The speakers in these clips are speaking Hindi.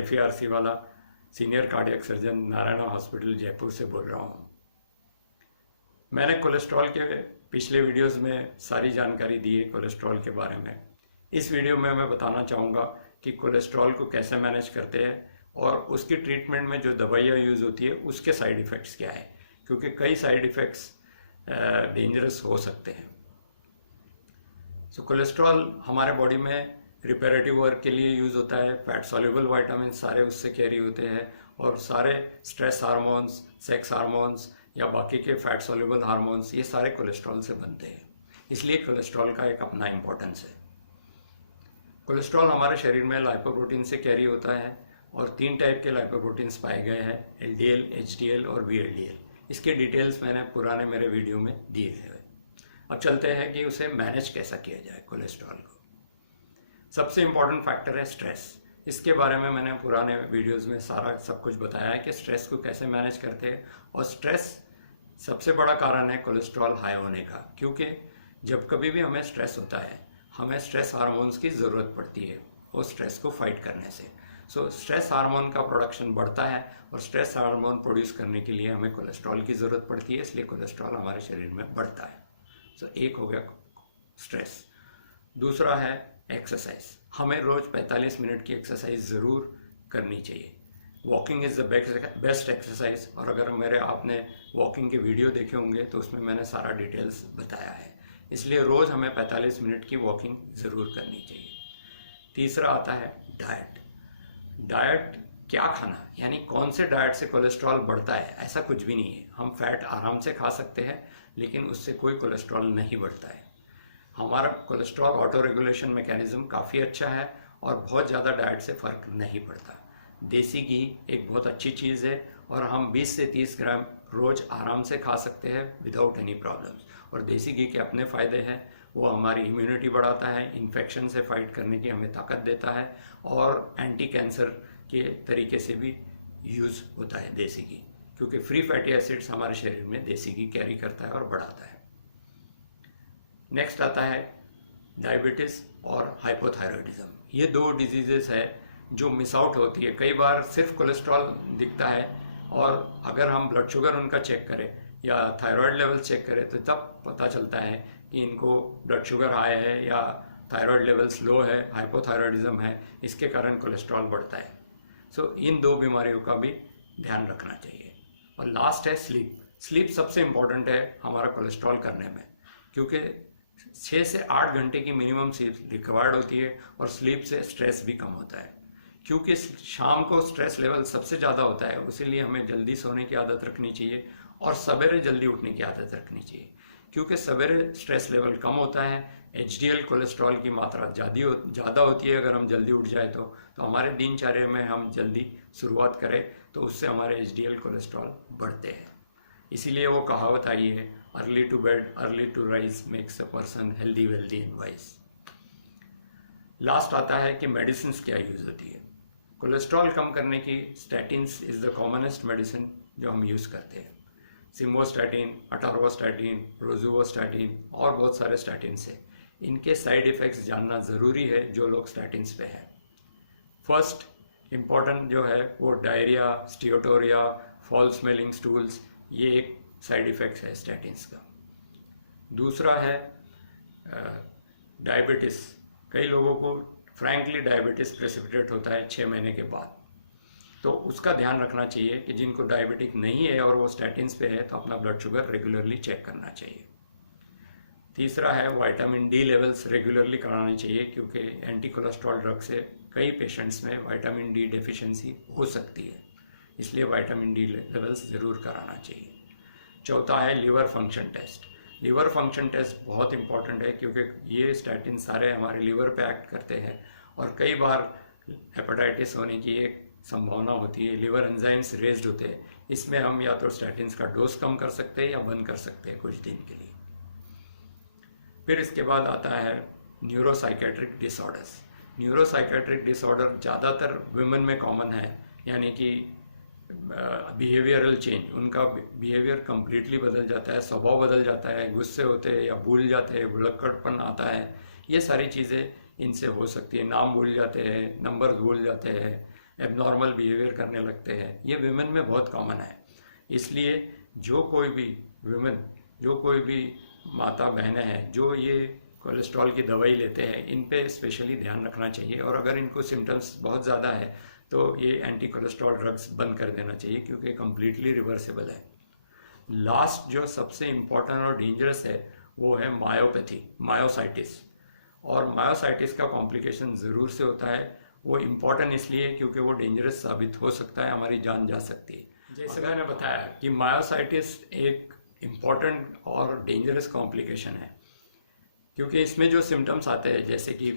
SIFI-RC वाला senior cardiac surgeon Narayana hospital Jaipur से बोल रहा हूँ। मैंने कोलेस्ट्रॉल के पिछले वीडियोस में सारी जानकारी दी है कोलेस्ट्रॉल के बारे में। इस वीडियो में मैं बताना चाहूँगा कि कोलेस्ट्रॉल को कैसे मैनेज करते हैं और उसकी ट्रीटमेंट में जो दवाइयाँ यूज़ होती है उसके साइड इफ़ेक्ट्स क्या है, क्योंकि कई साइड इफ़ेक्ट्स डेंजरस हो सकते हैं। कोलेस्ट्रॉल हमारे बॉडी में रिपेरेटिव वर्क के लिए यूज़ होता है। फैट सॉल्युबल विटामिन सारे उससे कैरी होते हैं और सारे स्ट्रेस हार्मोन्स, सेक्स हार्मोन्स या बाकी के फैट सॉल्युबल हार्मोन्स ये सारे कोलेस्ट्रॉल से बनते हैं। इसलिए कोलेस्ट्रॉल का एक अपना इम्पोर्टेंस है। कोलेस्ट्रॉल हमारे शरीर में लाइपोप्रोटीन से कैरी होता है और 3 टाइप के लाइपोप्रोटीन्स पाए गए हैं, LDL, HDL और VLDL। इसके डिटेल्स मैंने पुराने मेरे वीडियो में दिए हैं। अब चलते हैं कि उसे मैनेज कैसा किया जाए कोलेस्ट्रॉल को। सबसे इम्पॉर्टेंट फैक्टर है स्ट्रेस। इसके बारे में मैंने पुराने वीडियोस में सारा सब कुछ बताया है कि स्ट्रेस को कैसे मैनेज करते हैं। और स्ट्रेस सबसे बड़ा कारण है कोलेस्ट्रॉल हाई होने का, क्योंकि जब कभी भी हमें स्ट्रेस होता है हमें स्ट्रेस हार्मोन्स की ज़रूरत पड़ती है वो स्ट्रेस को फाइट करने से। स्ट्रेस हार्मोन का प्रोडक्शन बढ़ता है और स्ट्रेस हार्मोन प्रोड्यूस करने के लिए हमें कोलेस्ट्रॉल की ज़रूरत पड़ती है, इसलिए कोलेस्ट्रॉल हमारे शरीर में बढ़ता है। एक हो गया स्ट्रेस। दूसरा है एक्सरसाइज। हमें रोज़ 45 मिनट की एक्सरसाइज ज़रूर करनी चाहिए। Walking is the best exercise. और अगर मेरे आपने वॉकिंग के वीडियो देखे होंगे तो उसमें मैंने सारा डिटेल्स बताया है, इसलिए रोज़ हमें 45 मिनट की वॉकिंग ज़रूर करनी चाहिए। तीसरा आता है डाइट। डाइट क्या खाना, यानी कौन से डाइट से कोलेस्ट्रॉल बढ़ता है, ऐसा कुछ भी नहीं है। हम फैट आराम से खा सकते हैं लेकिन उससे कोई कोलेस्ट्रॉल नहीं बढ़ता है। हमारा कोलेस्ट्रॉल ऑटो रेगुलेशन मैकेनिज्म काफ़ी अच्छा है और बहुत ज़्यादा डाइट से फ़र्क नहीं पड़ता। देसी घी एक बहुत अच्छी चीज़ है और हम 20 से 30 ग्राम रोज़ आराम से खा सकते हैं विदाउट एनी प्रॉब्लम्स। और देसी घी के अपने फ़ायदे हैं, वो हमारी इम्यूनिटी बढ़ाता है, इन्फेक्शन से फाइट करने की हमें ताकत देता है और एंटी कैंसर के तरीके से भी यूज़ होता है देसी घी, क्योंकि फ्री फैटी एसिड्स हमारे शरीर में देसी घी कैरी करता है और बढ़ाता है। नेक्स्ट आता है डायबिटीज़ और हाइपोथायरॉयडिज्म। ये 2 डिजीज़ेस है जो मिस आउट होती है। कई बार सिर्फ कोलेस्ट्रॉल दिखता है और अगर हम ब्लड शुगर उनका चेक करें या थायराइड लेवल चेक करें तो तब पता चलता है कि इनको ब्लड शुगर हाई है या थायराइड लेवल्स लो है, हाइपोथायरॉयडिज्म है, इसके कारण कोलेस्ट्रॉल बढ़ता है। इन 2 बीमारियों का भी ध्यान रखना चाहिए। और लास्ट है स्लीप। स्लीप सबसे इम्पॉर्टेंट है हमारा कोलेस्ट्रॉल करने में, क्योंकि 6 से 8 घंटे की मिनिमम स्लीप रिक्वायर्ड होती है और स्लीप से स्ट्रेस भी कम होता है। क्योंकि शाम को स्ट्रेस लेवल सबसे ज़्यादा होता है, इसीलिए हमें जल्दी सोने की आदत रखनी चाहिए और सवेरे जल्दी उठने की आदत रखनी चाहिए, क्योंकि सवेरे स्ट्रेस लेवल कम होता है। HDL कोलेस्ट्रॉल की मात्रा ज़्यादा होती है अगर हम जल्दी उठ जाए तो हमारे दिनचर्या में हम जल्दी शुरुआत करें तो उससे हमारे HDL कोलेस्ट्रॉल बढ़ते हैं। इसीलिए वो कहावत आई है, early to bed early to rise makes a person healthy wealthy and wise. Last आता है कि मेडिसिन क्या यूज़ होती है। कोलेस्ट्रॉल कम करने की statins is the commonest medicine जो हम यूज़ करते हैं। सिम्वास्टैटिन, अटारोवास्टैटिन, रोजुवास्टैटिन और बहुत सारे स्टैटिन्स हैं। इनके साइड इफ़ेक्ट्स जानना ज़रूरी है जो लोग स्टैटिन्स पे हैं। फर्स्ट इम्पॉर्टेंट जो है वो डायरिया, स्टियोटोरिया, फॉल स्मेलिंग स्टूल्स, ये एक साइड इफ़ेक्ट्स है स्टैटिन्स का। दूसरा है डायबिटीज़। कई लोगों को फ्रैंकली डायबिटीज़ प्रेसिपिटेट होता है 6 महीने के बाद, तो उसका ध्यान रखना चाहिए कि जिनको डायबिटिक नहीं है और वो स्टैटिन्स पे है तो अपना ब्लड शुगर रेगुलरली चेक करना चाहिए। तीसरा है विटामिन D लेवल्स रेगुलरली कराने चाहिए, क्योंकि एंटी कोलेस्ट्रॉल ड्रग से कई पेशेंट्स में विटामिन D डेफिशिएंसी हो सकती है, इसलिए विटामिन D लेवल्स ज़रूर कराना चाहिए। चौथा है liver function test. Liver function test बहुत इंपॉर्टेंट है, क्योंकि ये स्टैटिन सारे हमारे लिवर पे एक्ट करते हैं और कई बार हेपेटाइटिस होने की एक संभावना होती है, लिवर एंजाइम्स रेज्ड होते हैं। इसमें हम या तो स्टैटिन्स का डोज कम कर सकते हैं या बंद कर सकते हैं कुछ दिन के लिए। फिर इसके बाद आता है न्यूरोसाइकेट्रिक डिसऑर्डर्स। न्यूरोसाइकेट्रिक डिसऑर्डर ज़्यादातर वुमेन में कॉमन है, यानी कि बिहेवियरल चेंज, उनका बिहेवियर कम्प्लीटली बदल जाता है, स्वभाव बदल जाता है, गुस्से होते हैं या भूल जाते हैं, भुलक्कड़पन आता है, ये सारी चीज़ें इनसे हो सकती है। नाम भूल जाते हैं, नंबर भूल जाते हैं, एबनॉर्मल बिहेवियर करने लगते हैं। ये विमेन में बहुत कॉमन है। इसलिए जो कोई भी माता बहनें हैं जो ये कोलेस्ट्रॉल की दवाई लेते हैं, इन पे स्पेशली ध्यान रखना चाहिए। और अगर इनको सिम्टम्स बहुत ज़्यादा है तो ये एंटी कोलेस्ट्रॉल ड्रग्स बंद कर देना चाहिए, क्योंकि कम्प्लीटली रिवर्सिबल है। लास्ट जो सबसे इम्पॉर्टेंट और डेंजरस है वो है मायोपैथी, मायोसाइटिस। और मायोसाइटिस का कॉम्प्लिकेशन ज़रूर से होता है। वो इम्पॉर्टेंट इसलिए क्योंकि वो डेंजरस साबित हो सकता है, हमारी जान जा सकती है। जैसे मैंने बताया कि मायोसाइटिस एक इम्पॉर्टेंट और डेंजरस कॉम्प्लिकेशन है, क्योंकि इसमें जो सिम्टम्स आते हैं जैसे कि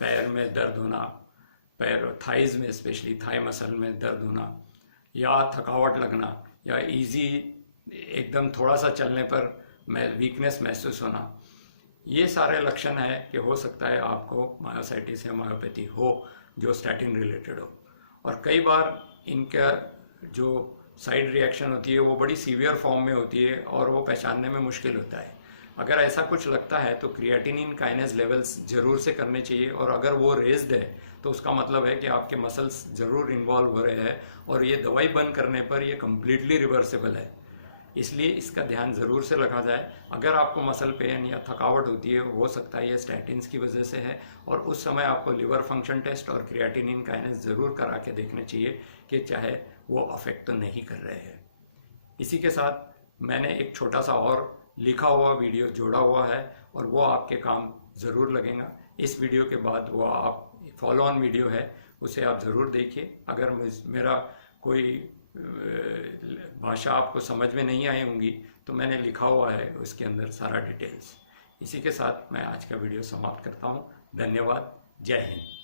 पैर में दर्द होना, पैर थाइज में स्पेशली थाई मसल में दर्द होना, या थकावट लगना, या इजी एकदम थोड़ा सा चलने पर वीकनेस महसूस होना, ये सारे लक्षण है कि हो सकता है आपको मायोसाइटिस या मायोपैथी हो जो स्टैटिन रिलेटेड हो। और कई बार इनका जो साइड रिएक्शन होती है वो बड़ी सीवियर फॉर्म में होती है और वो पहचानने में मुश्किल होता है। अगर ऐसा कुछ लगता है तो क्रिएटिनिन काइनेज लेवल्स जरूर से करने चाहिए, और अगर वो रेज्ड है तो उसका मतलब है कि आपके मसल्स जरूर इन्वॉल्व हो रहे हैं और ये दवाई बंद करने पर ये कम्प्लीटली रिवर्सिबल है। इसलिए इसका ध्यान ज़रूर से रखा जाए। अगर आपको मसल पेन या थकावट होती है, हो सकता है ये स्टैटिन्स की वजह से है, और उस समय आपको लिवर फंक्शन टेस्ट और क्रिएटिनिन काइनेज ज़रूर करा के देखने चाहिए कि चाहे वो अफेक्ट तो नहीं कर रहे हैं। इसी के साथ मैंने एक छोटा सा और लिखा हुआ वीडियो जोड़ा हुआ है और वो आपके काम ज़रूर लगेगा। इस वीडियो के बाद वो आप फॉलो ऑन वीडियो है, उसे आप ज़रूर देखिए। अगर मेरा कोई भाषा आपको समझ में नहीं आई होंगी तो मैंने लिखा हुआ है उसके अंदर सारा डिटेल्स। इसी के साथ मैं आज का वीडियो समाप्त करता हूँ। धन्यवाद। जय हिंद।